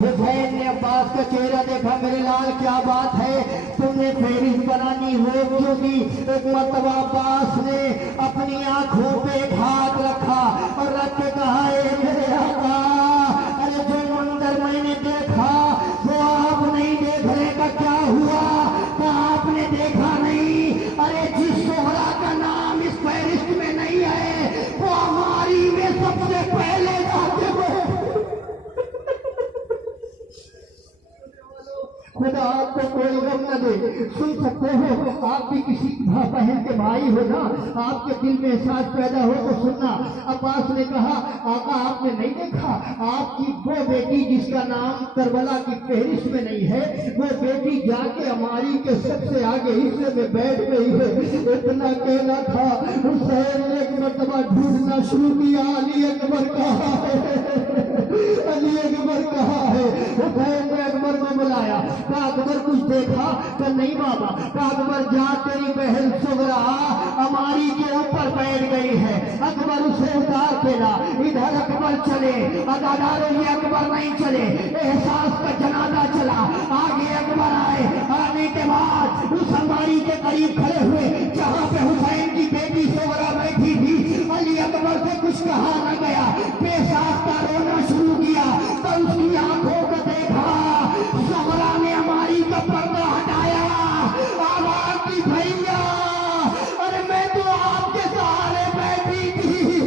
حسین نے عباس کا چہرہ دیکھا، میرے لال کیا بات ہے، تم نے فہرست بنانی ہو کیوں دی؟ ایک مرتبہ عباس نے اپنی آنکھوں پہ ایک ہاتھ رکھا اور رکھ کے کہا، اے میرے آقا، ارے جو منظر میں نے دیکھا وہ آپ نہیں دیکھ رہے کا کیا ہوا؟ کہ آپ نے دیکھا نہیں، ارے جس شہرا کا نام اس فہرست میں نہیں ہے وہ ہماری میں سب سے پہلے جاتے ہوئے۔ خدا آپ کو کوئی غم نہ دے، سن سکتے ہو آپ بھی کسی بہن کے بھائی ہو نا، آپ کے دل میں احساس پیدا ہو تو سننا۔ عباس نے کہا، آقا آپ نے نہیں دیکھا آپ کی وہ بیٹی جس کا نام کربلا کی فہرست میں نہیں ہے، وہ بیٹی جا کے ہماری کے سب سے آگے حصے میں بیٹھ گئی ہے۔ اتنا کہنا تھا، حسین نے ایک مرتبہ ڈھونڈنا شروع کیا، علی اکبر کہاں ہے، علی اکبر کہاں ہے؟ حسین نے اکبر کو بلایا، کہا اکبر کچھ دیکھا؟ کہ نہیں بابا۔ کہا اکبر جا، تیری بہن سغرا ہماری کے اوپر بیٹھ گئی ہے۔ اکبر اسے اتار کے لا، ادھر اکبر چلے، اداداروں یہ اکبر نہیں چلے، احساس کا جنازہ چلا، آگے اکبر آئے، آنے کے بعد اس ہماری کے قریب کھڑے ہوئے جہاں پہ حسین کی بیٹی سغرا بیٹھی تھی۔ علی اکبر سے کچھ کہا نہ گیا، بے ساختہ رونا شروع کیا، تو اس کی آنکھوں کو دیکھا، سغرا نے ہماری کا پردہ ہٹایا، آواز دی، بھیا ارے میں تو آپ کے سہارے بیٹھی تھی،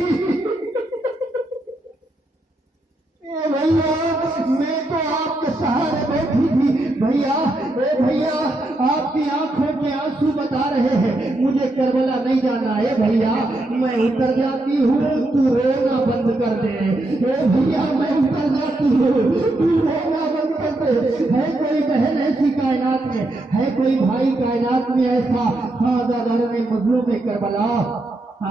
اے بھیا میں تو آپ کے سہارے بیٹھی تھی، بھیا اے بھیا آپ کی آنکھوں کے آنسو بتا رہے ہیں مجھے کربلا نہیں جانا ہے، بھیا میں اتر جاتی ہوں تو رونا بند کر دے، اے بھیا میں اتر جاتی ہوں تو رونا بند کر دے۔ ہے کوئی بہن ایسی کائنات میں، ہے کوئی بھائی کائنات میں ایسا؟ ہاں دادار نے مظلوم کربلا،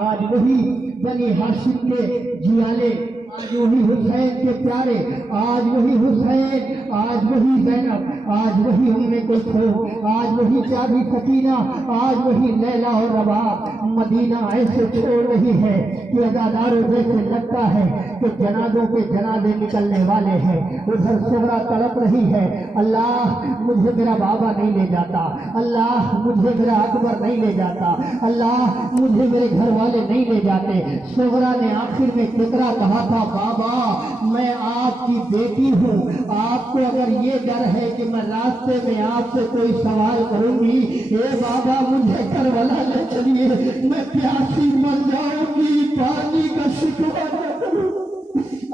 آج وہی بنی ہاشم کے جیالے، آج وہی حسین کے پیارے، آج وہی حسین، آج وہی زینب، آج وہی ام کلثوم، آج وہی پیاری سکینہ، آج وہی لیلا اور رباب مدینہ ایسے چھوڑ رہی ہے کہ عزاداروں جیسے لگتا ہے کہ جنازوں کے جنازے نکلنے والے ہیں۔ ادھر سغرا تڑپ رہی ہے، اللہ مجھے میرا بابا نہیں لے جاتا، اللہ مجھے میرا اکبر نہیں لے جاتا، اللہ مجھے میرے گھر والے نہیں لے جاتے۔ سغرا نے آخر میں کترا کہا تھا، بابا میں آپ کی بیٹی ہوں، آپ کو اگر یہ ڈر ہے کہ میں راستے میں آپ سے کوئی سوال کروں گی، اے بابا مجھے کربلا لے چلیے، میں پیاسی مر جاؤں گی، پانی کا شکوہ نہ کروں۔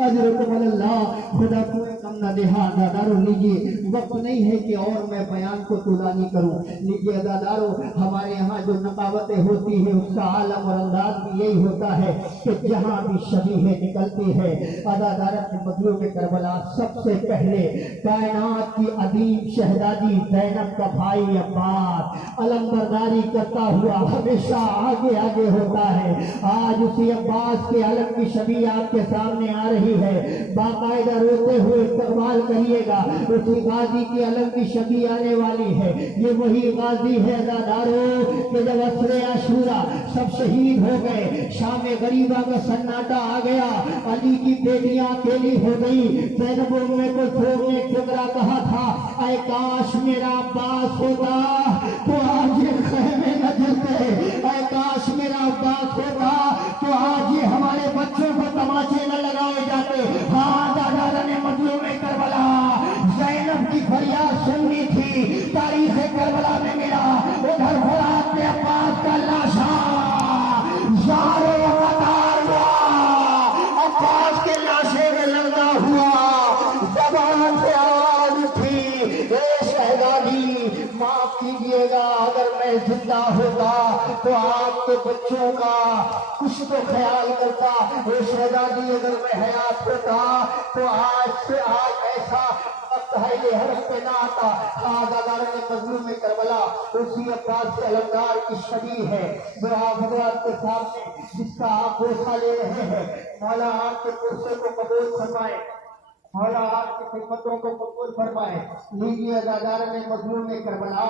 اجرکم اللہ، خدا کوئی کم نہ دے۔ ہاں داداروں لیجیے، وقت نہیں ہے کہ اور میں بیان کو طولانی کروں، لیجیے داداروں ہمارے یہاں جو نقاوتیں ہوتی ہیں اس کا عالم اور انداز بھی یہی ہوتا ہے کہ جہاں بھی شبیہیں نکلتی ہے ادادارت مظلوم کربلا سب سے پہلے کائنات کی عظیم شہزادی زینب کا بھائی عباس علم برداری کرتا ہوا ہمیشہ آگے آگے ہوتا ہے۔ آج اسی عباس کے علم کی شبیہ آپ کے سامنے آ رہی ہے، باقاعدہ روتے ہوئے استقبال کریے گا، اسی غازی کی علم کی شبیہ آنے والی ہے۔ یہ وہی غازی ہے داداروں کہ جب عصر عاشورہ سب شہید ہو گئے، شام غریبہ کا سناٹا آ گیا، علی کی بیٹیاں اکیلی ہو گئی، زینب ام کلثوم نے کبرا کہا تھا، اے کاش میرا عباس ہوتا تو آج یہ خیمے نہ جلتے، اے کاش میرا عباس ہوتا تو آج یہ ہمارے بچوں کو تماچے نہ لگائے جاتے۔ ہاں دادا نے مظلوم کربلا زینب کی فریاد سننی تھی، تاریخ کربلا میں ملا، ادھر فرات میں عباس کا لاشا زاروں قطار ہوا، عباس کے لاشے میں لگا ہوا، زبان سے آواز اٹھی، اے شہزادی معاف کیجئے گا، اگر میں زندہ ہوتا تو آپ کے بچوں کا کچھ تو خیال کرتا، اے شہزادی اگر میں حیات ہوتا تو آج سے آج ایسا وقت ہے یہ حرف پہ نہ آتا۔ دادار نے مظلوم کربلا اسی عباس سے علمدار کی شبیہ ہے، ذرا حضرات کے سامنے جس کا آپ بوسہ لے رہے ہیں، مولا آپ کے پرسے کو قبول فرمائے۔ مولا آپ کی خدمتوں کو قبول فرمائے۔ لیجیے ازادار میں مظلوم کربلا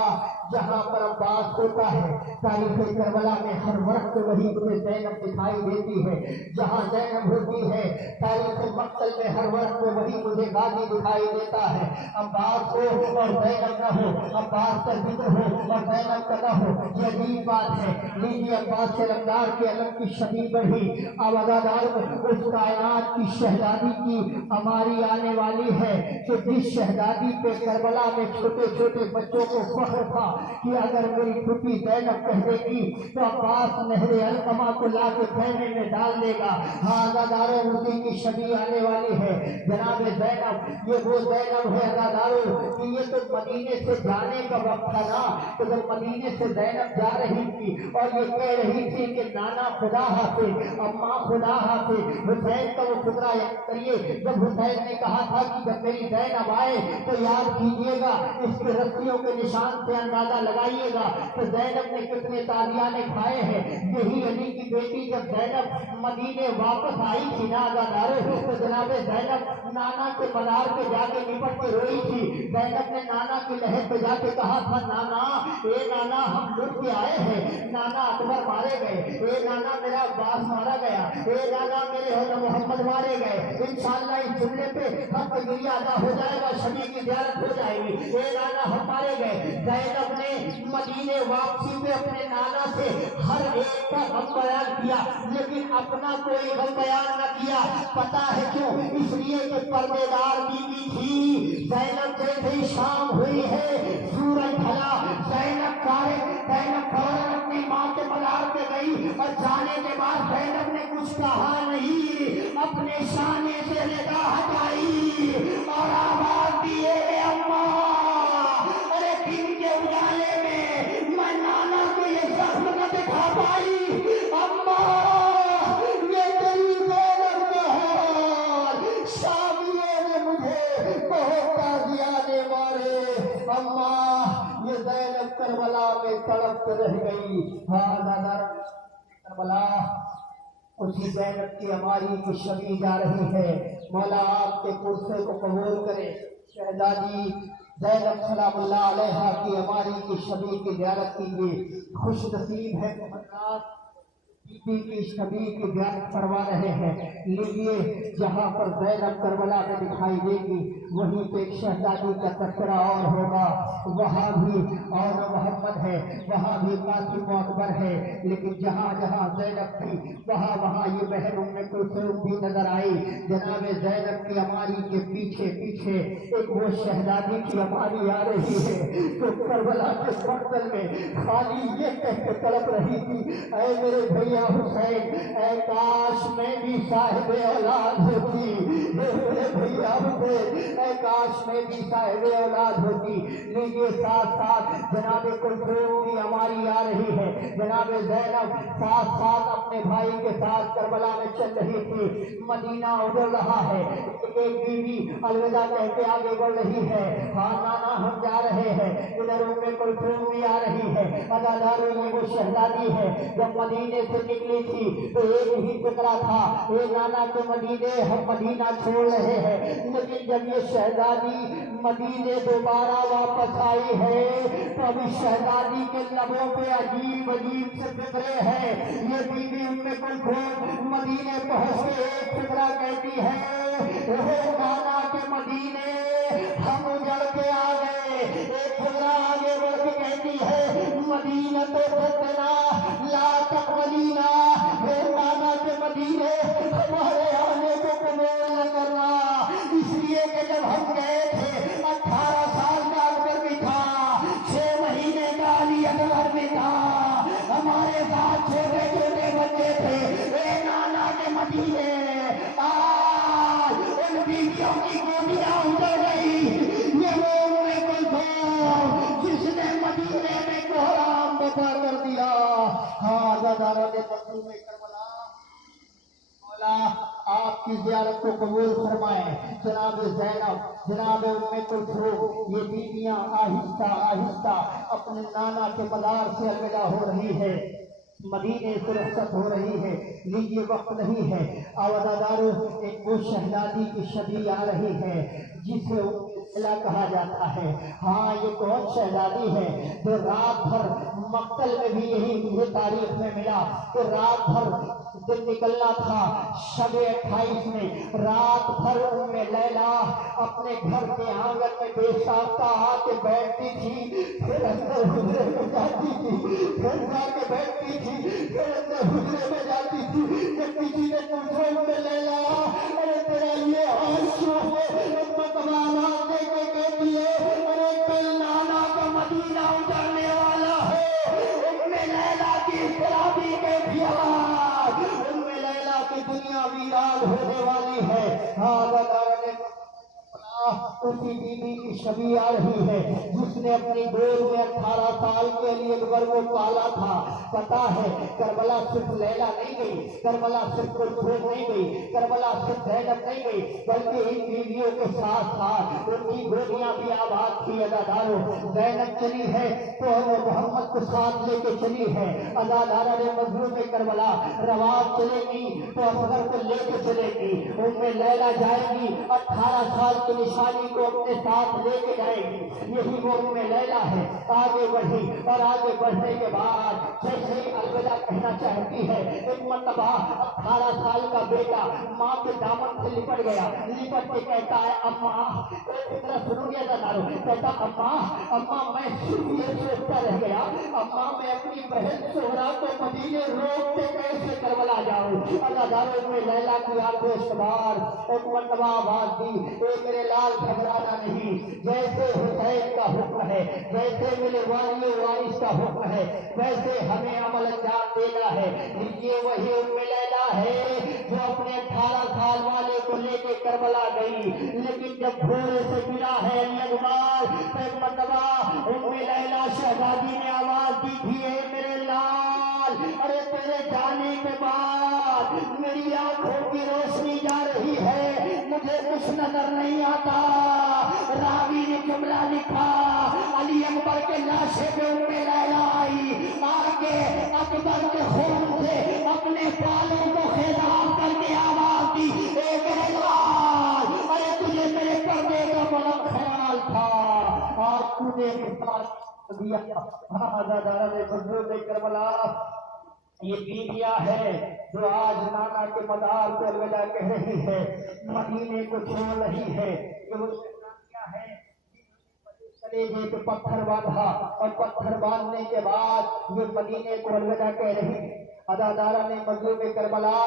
جہاں پر عباس ہوتا ہے، تاریخ کربلا میں ہر وقت وہی مجھے زینب دکھائی دیتی ہے۔ جہاں زینب ہوتی ہے تاریخ مقتل میں ہر وقت وہی مجھے غازی دکھائی دیتا ہے۔ عباس ہو اور زینب نہ ہو، عباس کا ذکر ہو اور زینب کا نہ ہو، یہ عجیب بات ہے۔ لیجیے عباس سے رمدار کے علم کی شبیہ بڑھی، اب ازادار اس کائنات کی شہزادی کی ہماری آنے والی ہے کہ جس شہزادی پہ کربلا میں چھوٹے چھوٹے بچوں کو فخر تھا کہ اگر میری پھوپھی زینب کہہ دے گی تو عباس نہر علقمہ کو لا کے خیمے میں ڈال دے گا۔ ہاں ازاداروں اسی کی شبیہ آنے والی ہے۔ جناب زینب، یہ وہ زینب ہے ازاداروں کہ یہ تو مدینے سے جانے کا وقت تھا نا، تو جب مدینے سے زینب جا رہی تھی اور یہ کہہ رہی تھی کہ نانا خدا حافظ، اماں خدا حافظ، حسین کا وہ خطرہ یاد کریے جب حسین نے کہا تھا کہ جب میری زینب آئے تو یاد کیجیے گا، اس کے رسیوں کے نشان سے اندازہ لگائیے گا کہ زینب نے کتنے تازیانے کھائے ہیں۔ یہی علی کی بیٹی جب زینب مدینے واپس آئی تھی نا ازاداروں، تو جناب زینب نانا کے مزار پہ جا کے لپٹ کے روئی تھی۔ زینب نے نانا کی لہر پہ جا کے کہا تھا، نانا اے نانا ہم لٹ کے آئے ہیں، نانا اکبر مارے گئے، اے نانا میرا عباس مارا گیا، اے نانا میرے حضرت محمد مارے گئے۔ انشاءاللہ اس جملے پہ ہم کو گریہ ادا ہو جائے گا، شبیہ کی زیارت ہو جائے گی۔ اے نانا ہم مارے گئے۔ زینب نے مدینے واپسی پہ اپنے نانا سے ہر ایک کا غم بیان کیا، لیکن اپنا کوئی غم بیان نہ کیا۔ پتا ہے کیوں؟ اس لیے کہ پردے دار بیوی تھی۔ زینب جیسے ہی شام ہوئی ہے، سورج ڈھلا، زینب فوراً اپنی ماں کے مزار پہ گئی اور جانے کے بعد زینب نے کچھ کہا نہیں، اپنے شانے سے نگاہ ہٹائی اور آواز دی، اے اماں، ارے دن کے اجالے میں نانا کو یہ زخم نہ دکھا پائی، اماں یہ تیری زینب کا حال، شامیوں نے مجھے بہت تازیانے مارے، اماں یہ زینب کربلا میں تڑپ رہ گئی۔ ہاں دادا کربلا اسی زینب کی ہماری کی شبیہ جا رہی ہے۔ مولا آپ کے کرسے کو قبول کرے۔ شہزادی زینب سلام اللہ علیہا کی ہماری کی شبیہ کی زیارت کیجیے۔ خوش نصیب ہے محمد بی کی شبیہ کی زیارت کروا رہے ہیں۔ لیجیے جہاں پر زینب کربلا میں دکھائی دے گی وہیں پہ ایک شہزادی کا تذکرہ اور ہوگا، وہاں بھی اور محمد ہے، وہاں بھی قاسم و اکبر ہے، لیکن جہاں جہاں زینب تھی وہاں وہاں یہ بہن ام کلثوم بھی نظر آئی۔ جناب زینب کی ہماری کے پیچھے پیچھے ایک وہ شہزادی کی ہماری آ رہی ہے جو کربلا کے مقتل میں خالی یہ کہہ کے تڑپ رہی تھی، اے میرے بھیا حسین، اے کاش میں بھی صاحب اولاد ہوتی، اے میرے بھیا حسین، اے کاش میں بھی صاحب اولاد ہوتی۔ لیجیے ساتھ ساتھ جناب کلثوم بھی ہماری آ رہی ہے۔ جناب زینب ساتھ ساتھ اپنے بھائی کے ساتھ کربلا میں چل رہی تھی، مدینہ اجڑ رہا ہے، ایک بیوی الوداع کہہ کے آگے بڑھ رہی ہے، ہاں نانا ہم جا رہے ہیں، ادھر ام کلثوم بھی آ رہی ہے۔ ازاداروں یہ وہ شہزادی ہے جب مدینے سے نکلی تھی تو ایک ہی فکرہ تھا، اے نانا کے مدینے ہم مدینہ چھوڑ رہے ہیں، لیکن جب یہ شہزادی مدینے دوبارہ واپس آئی ہے تو ابھی شہزادی کے لبوں پہ عجیب عجیب سے فکرے ہیں۔ یہ بیوی ام کلثوم مدینے پہنچ کے ایک فکرہ کہتی ہے، اے نانا کے مدینے ہم اجڑ کے آ گئے۔ ایک فکرہ آگے بڑھ کے کہتی ہے، مدینہ تو فتنا لا تقبلینا، اے نانا کے مدینے ہمارے آنے کو قبول نہ کرنا، اس لیے کہ جب ہم گئے تھے 18 سال کا اکبر بھی تھا، 6 مہینے کا علی اکبر بھی تھا، ہمارے ساتھ چھوٹے چھوٹے بچے تھے، اے نانا کے مدینے آج ان بیویوں کی گودیاں اجڑ گئی۔ یہ وہ ام کلثوم جس نے مدینے میں کوہرام برپا کر دیا۔ ہاں ازاداروں نے مظلوم کربلا مولا آپ کی زیارت کو قبول فرمائے۔ جناب زینب، جناب ام کلثوم، یہ بیویاں آہستہ آہستہ اپنے نانا کے مزار سے الوداع ہو رہی ہے۔ مدینے سے رخصت ہو رہی ہے، لیجیے وقت نہیں ہے۔ عوادارو ایک وہ شہزادی کی شادی آ رہی ہے جسے کہا جاتا ہے۔ ہاں یہ کون شہزادی ہے جو رات بھر مقتل میں بھی یہی مجھے تاریخ میں ملا کہ رات بھر دن نکلنا تھا شب 28 میں، رات بھر ام لیلا اپنے گھر کے آنگن میں بے ساختہ آ کے بیٹھتی تھی، پھر اندر حجرے میں جاتی تھی، پھر جا کے بیٹھتی تھی، پھر اندر حجرے میں جاتی تھی۔ جب کسی نے پوچھا ام لیلا ارے تیرا یہ حال کیوں ہے، آواز دے کے کہتی ہے ارے کل نانا کا مدینہ اجڑنے والا ہے۔ ام لیلا کی خرابی کیفیات، ام لیلا کی دنیا ویران ہونے والی ہے۔ اسی بیوی کی شبی آ رہی ہے جس نے اپنی گود میں 18 سال کے لیے اکبر کو پالا تھا۔ پتا ہے کربلا صرف لیلا نہیں گئی، کربلا صرف کوئی نہیں گئی، کربلا صرف زینب نہیں گئی، بلکہ ان بیویوں کے ساتھ ساتھ ان کی گودیاں بھی آباد کی۔ اداداروں زینب چلی ہے تو محمد کو ساتھ لے کے چلی ہے، ادادارہ نے مظلوم کربلا رواب چلے گی تو اصغر کو لے کے چلے گی، ام لیلا جائے گی 18 سال کی نشانی کو اپنے ساتھ لے کے جائے گی۔ یہی وہ ام لیلا ہے۔ آگے بڑھی اور آگے بڑھنے کے بعد جیسے ہی الوداع کہنا چاہتی ہے، ایک مرتبہ 18 سال کا بیٹا ماں کے دامن سے لپٹ گیا، لپٹ کے کہتا ہے اماں، سنو گے کہتا اماں میں صرف یہ سوچتا رہ گیا، اماں میں اپنی بہن سہرا کو مدینے روک کے کیسے کربلا جاؤں۔ اللہ داروں میں لیلا کی آنکھوں استبار ایک مرتبہ آواز دی، اے میرے لال گھبرانا نہیں، جیسے حسین کا حکم ہے، جیسے میرے والی وارث کا حکم ہے، ویسے ہمیں عمل انجام دینا ہے۔ یہ وہی ام لیلا ہے جو اپنے 18 سال والے کو لے کے کربلا گئی، لیکن جب بھورے سے گرا ہے اقبال تو ایک مرتبہ ام لیلا شہزادی نے آواز دی تھی، اے میرے لال، ارے تیرے جانے کے بعد میری آنکھوں کی روشنی جا رہی ہے، مجھے کچھ نظر نہیں آتا۔ راوی نے جملہ لکھا، علی اکبر کے لاشے پہ ام لیلا آئی، آگے اکبر کے خون سے اپنے بالوں کو خیزاب کر کے آواز دی، اے میرے لال، ارے تجھے میرے پردے کا بڑا خیال تھا، آج تو نے دیا۔ کربلا یہ بیویاں ہے جو آج نانا کے مدار کو الوداع کہہ رہی ہے، مدینے کو چھوڑ رہی ہے۔ یہ وہ شہزادیاں ہیں کلیجے پہ پتھر باندھا اور پتھر باندھنے کے بعد یہ مدینے کو الوداع کہہ رہی ہے۔ ادادارہ نے مظلوم کربلا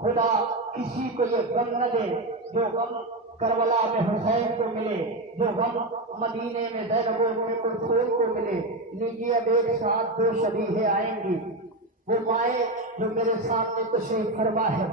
خدا کسی کو یہ غم نہ دے جو غم کربلا میں حسین کو ملے، جو غم مدینے میں زینب بن کلثوم کو ملے۔ لیجیے اب ایک ساتھ دو شبیہیں آئیں گی، وہ مائیں جو میرے سامنے تشریف فرما ہے،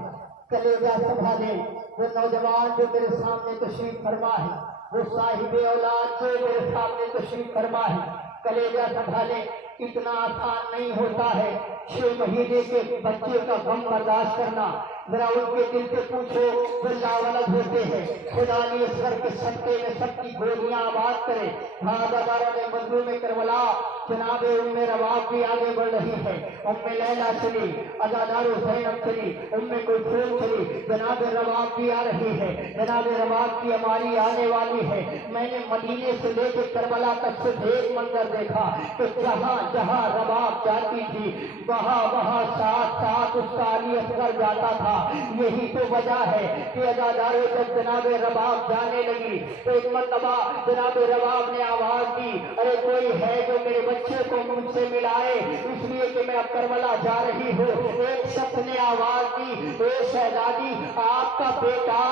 کلیجہ سنبھالے، وہ نوجوان جو میرے سامنے تشریف فرما ہے، وہ صاحب اولاد جو میرے سامنے تشریف فرما ہے، کلیجہ سنبھالے۔ اتنا آسان نہیں ہوتا ہے 6 مہینے کے بچے کا غم برداشت کرنا۔ ذرا ان کے دل سے پوچھو جو لاولد ہوتے ہیں، خدا علی اصغر کے صدقے میں سب کی گودیاں آباد کرے۔ ادادارہ نے مظلوم کربلا جناب ام رواب بھی آگے بڑھ رہی ہے، ام لیلا چلی، ادادارو زینب چلی، ام کلثوم چلی، جناب رواب بھی آ رہی ہے، جناب رواب کی ہماری آنے والی ہے۔ میں نے مدینے سے لے کے کربلا تک صرف ایک منظر دیکھا کہ جہاں جہاں رباب جاتی تھی وہاں وہاں ساتھ ساتھ اس کا علی اصغر جاتا تھا۔ یہی تو وجہ ہے کہ اداداروں جب جناب رباب جانے لگی تو ایک مرتبہ جناب رباب نے آواز دی، ارے کوئی ہے جو میرے بچے کو مجھ سے ملائے، اس لیے کہ میں اب کربلا جا رہی ہوں۔ ایک شخص نے آواز دی، اے شہزادی، آپ کا بیٹا،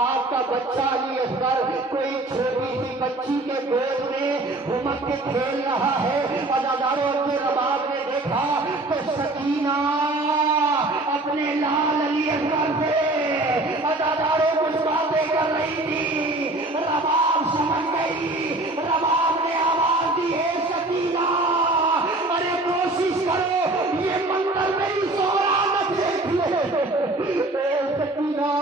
آپ کا بچہ علی اصغر کوئی چھوٹی سی بچی کے گود میں گھمک کے کھیل رہا ہے۔ اداداروں کے رباب نے دیکھا تو سکینہ اپنے لال علی اصغر سے اداداروں کچھ باتیں کر رہی تھی، رباب سمجھ گئی، رباب نے آواز دی، اے سکینہ، ارے کوشش کرو یہ منظر میری سہرا نہ دیکھ لے، اے سکینہ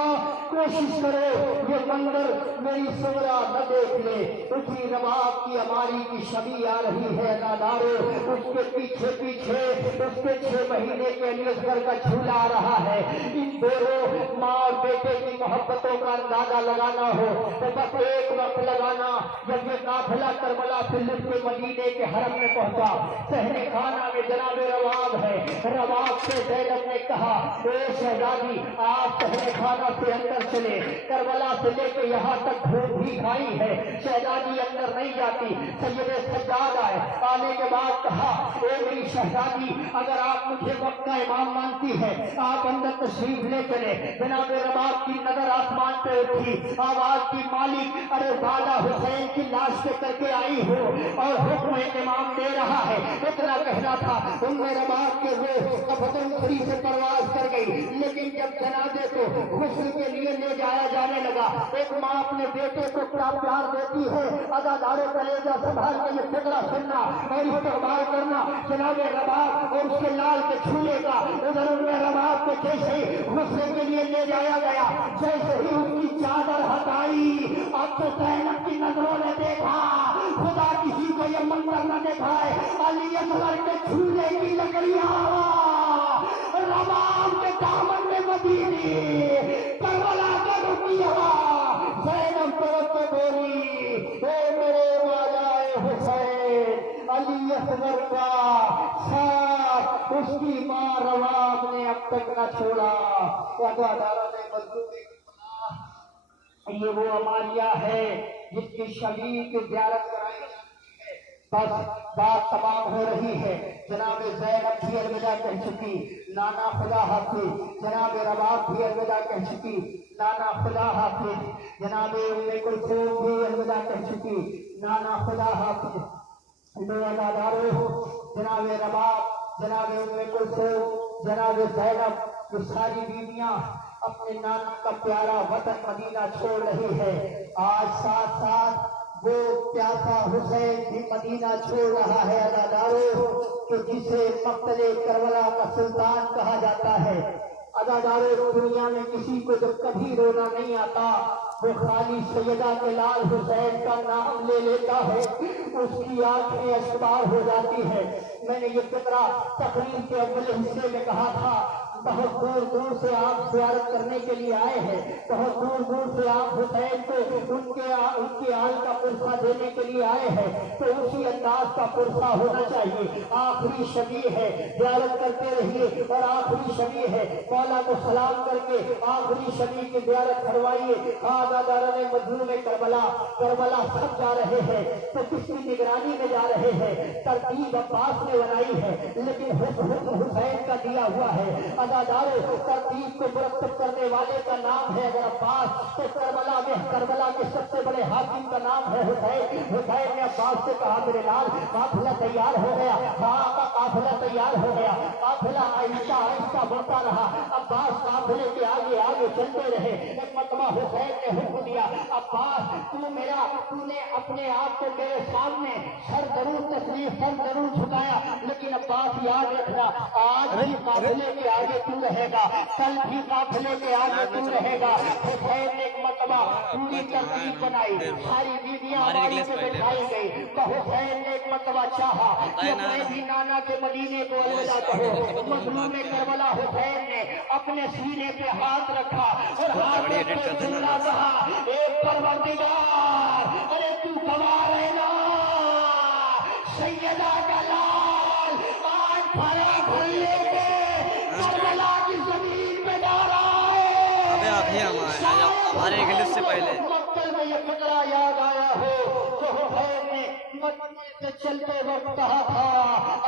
کوشش کرو یہ منظر میری سہرا نہ دیکھ لے۔ سے اسی رباب کی ہماری کی شبی آ رہی ہے نادارو، اس کے پیچھے پیچھے اس کے 6 مہینے کے لیے گھر کا جھولا آ رہا ہے۔ ان دونوں ماں اور بیٹے کی محبتوں کا اندازہ لگانا ہو تو بس ایک وقت لگانا جب یہ قافلہ کربلا سے لٹ کے مدینے کے حرم میں پہنچا، صحن خانہ میں جناب رواب ہے، رواب سے زینب نے کہا اے شہزادی آپ صحن خانہ سے اندر چلے، کربلا سے لے کے یہاں تک دھوپ بھی کھائی ہے، شہزادی اندر نہیں جاتی۔ سید سجاد آئے، آنے کے بعد کہا اے میری شہزادی اگر آپ مجھے وقت کا امام مانتی ہے آپ اندر تشریف لے چلے۔ جناب رباب کی نظر آسمان پہ اٹھی، آواز کی مالک ارے زادہ حسین کی لاش پہ کر کے آئی ہو اور حکم امام دے رہا ہے، اتنا کہنا تھا۔ ان میں رباب کے روح فتن خری سے پرواز کر گئی، لیکن جب جنازے کو غسل کے لیے لے جایا جانے لگا، ایک ماں اپنے بیٹے کو کیا پیار دیتی ہے، عزاداروں کلیجہ سنبھال کے یہ فکرہ سننا اور استقبال کرنا جناب رباب اور اس کے لال کے چھولے کا۔ ادھر ان میں رباب کو جیسے ہی غسل کے لیے لے جایا گیا، جیسے ہی اس کی چادر ہٹائی، اب تو زینب کی نظروں نے دیکھا خدا کسی کو یہ منظر نہ دکھائے، علی اصغر کے چھولے کی لکڑیاں، رباب کے دامن میں مدینے، کربلا کا رکیہ، زینب طرف سے بولی اے میرے راجائے حسین، علی اصغر کا ساتھ اس کی ماں رواب نے اب تک نہ چھوڑا۔ عزادارہ نے مظلوم یہ وہ عمالیہ ہے جس کی شبیہ کی زیارت کرائی جاتی ہے۔ بس بات تمام ہو رہی ہے، جناب زینب بھی الوداع کہہ چکی، نانا خدا حافظ، جناب رباب بھی الوداع کہہ چکی، نانا خدا حافظ، جناب ام کلثوم بھی الوداع کہہ چکی، نانا خدا حافظ۔ عزادارو جناب رباب، جناب ام کلثوم، جناب زینب، یہ ساری بیویاں اپنے نانا کا پیارا وطن مدینہ چھوڑ رہی ہے۔ آج ساتھ ساتھ وہ پیاسا حسین بھی مدینہ چھوڑ رہا ہے عزادارو، کہ جسے مقتل کربلا کا سلطان کہا جاتا ہے۔ عزادارو دنیا میں کسی کو جب کبھی رونا نہیں آتا وہ خالی سیدہ کے لال حسین کا نام لے لیتا ہے، اس کی آنکھیں اشکبار ہو جاتی ہے۔ میں نے یہ فقرہ تقریر کے اول حصے میں کہا تھا، بہت دور دور سے آپ زیارت کرنے کے لیے آئے ہیں، بہت دور دور سے آپ حسین کو ان کے آل کا پرسہ دینے کے لیے آئے ہیں، تو اسی انداز کا پرسہ ہونا چاہیے۔ آخری شبیہ ہے، زیارت کرتے رہیے، اور آخری شبیہ ہے، مولا کو سلام کر کے آخری شبیہ کی زیارت کروائیے۔ عزادارہ نے مظلوم کربلا سب جا رہے ہیں تو کس کی نگرانی میں جا رہے ہیں؟ ترتیب عباس نے بنائی ہے، لیکن حکم حسین کا دیا ہوا ہے۔ عزادارو ترتیب کو مرتب کرنے والے کا نام ہے اگر عباس، تو کربلا کے سب سے بڑے حاکم کا نام ہے حسین۔ حسین نے عباس سے کہا میرے لال قافلہ تیار ہو گیا، ہاں قافلہ تیار ہو گیا۔ قافلہ آہستہ آہستہ بڑھتا رہا، عباس قافلے کے آگے آگے چلتے رہے۔ ایک مرتبہ حسین نے حکم دیا عباس تو نے اپنے آپ کو میرے سامنے سر ضرور جھکایا، لیکن عباس یاد رکھنا آج بھی قافلے کے آگے تو رہے گا، کل بھی قافلے کے آگے تو رہے گا۔ حسین نے ایک مرتبہ پوری ترتیب بنائی، ساری بیویاں بٹھائی گئی، تو حسین نے ایک مرتبہ چاہا کہ میں بھی نانا کے مدینے کو الوداع کہوں۔ مظلوم کربلا حسین نے اپنے سینے پہ ہاتھ رکھا اور ہاتھ کہا اے پروردگار، ارے تو گواہ رہنا سیدہ کا لال آج پھلا بھلے کے کربلا کی زمین پہ جا رہا ہے۔ ابھی ہمارے گلس سے پہلے مقتل میں یہ فقرہ یاد آیا ہو تو حسین نے مدینے سے چلتے وقت کہا تھا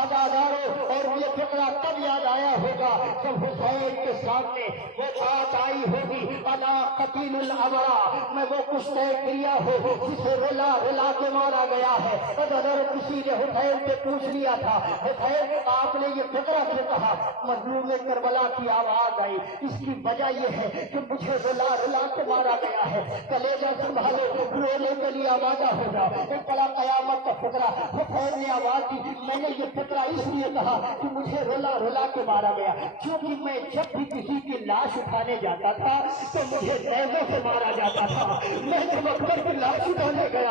عزادارو، اور یہ فقرہ کب یاد آیا ہوگا جب حسین کے سامنے وہ بات آئی ہوگی انا قتیل الابرا، میں وہ کشتے کریا ہو جسے رلا کے مارا گیا ہے۔ عزادارو کسی نے حسین سے پوچھ لیا تھا حسین آپ نے یہ فقرہ کیوں کہا؟ مظلوم کربلا کی آواز آئی، اس کی وجہ یہ ہے کہ مجھے رلا کے مارا گیا ہے، کلیجہ سنبھالو رونے کے لیے آمادہ ہو جاؤ۔ ایک بڑا قیامت کا فقرہ حسین نے آواز دی، میں نے یہ فقرہ اس لیے کہا کہ مجھے رلا کے مارا گیا، کیونکہ میں جب بھی کسی کی لاش اٹھانے جاتا تھا تو مجھے نیزوں سے مارا جاتا تھا۔ میں جب اکبر کی لاش اٹھانے گیا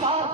4